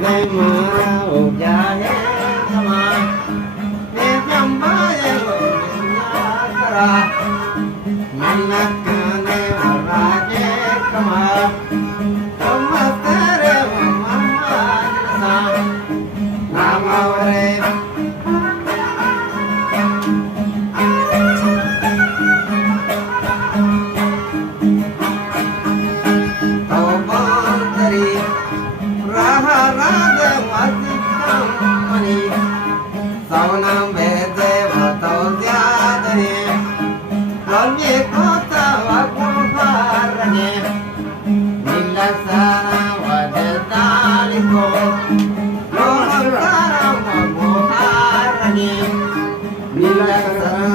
Gai marau jahe sama Ne jambaye Nyakara Menakane waraje kama Kamatere mamma jasa Namaware Saunam vede vataudyadane Lalye kota vakuharane Nilasana vadedaliko Lohankara vakuharane Nilasana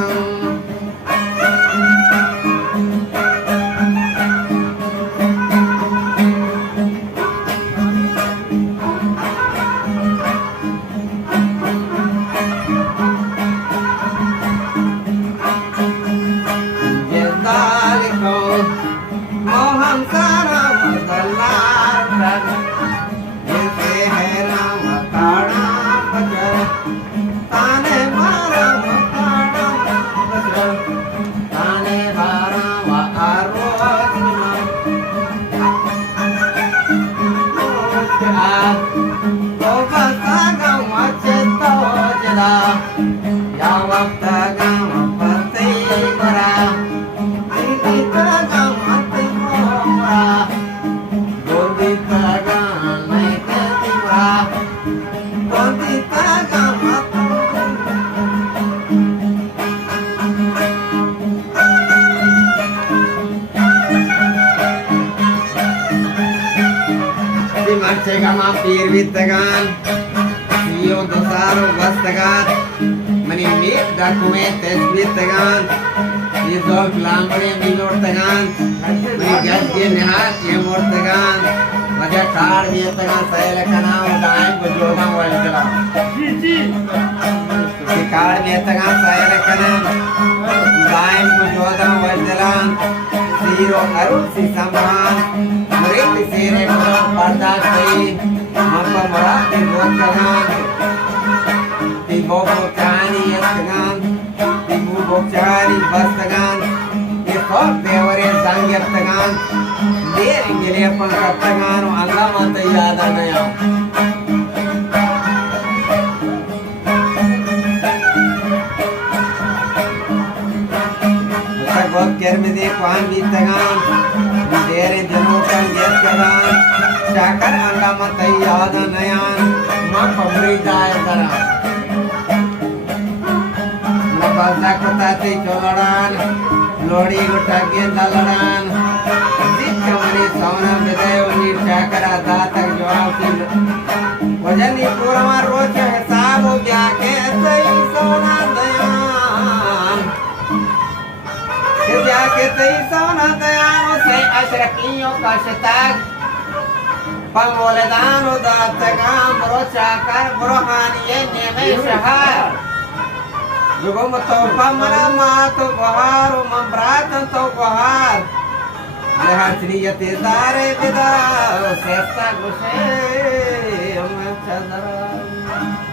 Moham saram dalaran Jese hai ram kadam bachar Tane maram kadam bachar Tane maram arvasma Toba sagam acheta jada Yavaptagam patai kara Marcegama pirvitagan Sio dosaro vastagan Mani mit documentes vitagan Izo glambre milortagan Mani gasge nehat yemortagan Maja tar vitagan sailakana daim bujogan valgala Sikar vitagan sailakana daim bujogan valgala Siro arut sisamban Murid sire murah parda kai Mampa murah di bokagan Di bokani yastagan Di bokani bastagan Di kok devare sangyatagan Deri gile pangkatagan Allah mata yada naya Bok kermede kwan bitagan Dere janokan yatkadan Shakar anga matai yada nayan Ma pamri jaya kara Nabazda kotati choladan Lodi gutagye daladan Zikka mani sauna vidayo nir shakar adatak jawabin Wajani purama rocha hisabu gyake sai sauna dayan Jaake tei sauna dayano sei ashrakiyo kashtag Palmoledano datagam rochakar brohaniye neme shahar Yugom tawpa mana matu goharu mambratan taw gohar Lehatriyate dare vidara sesta gushe amachadara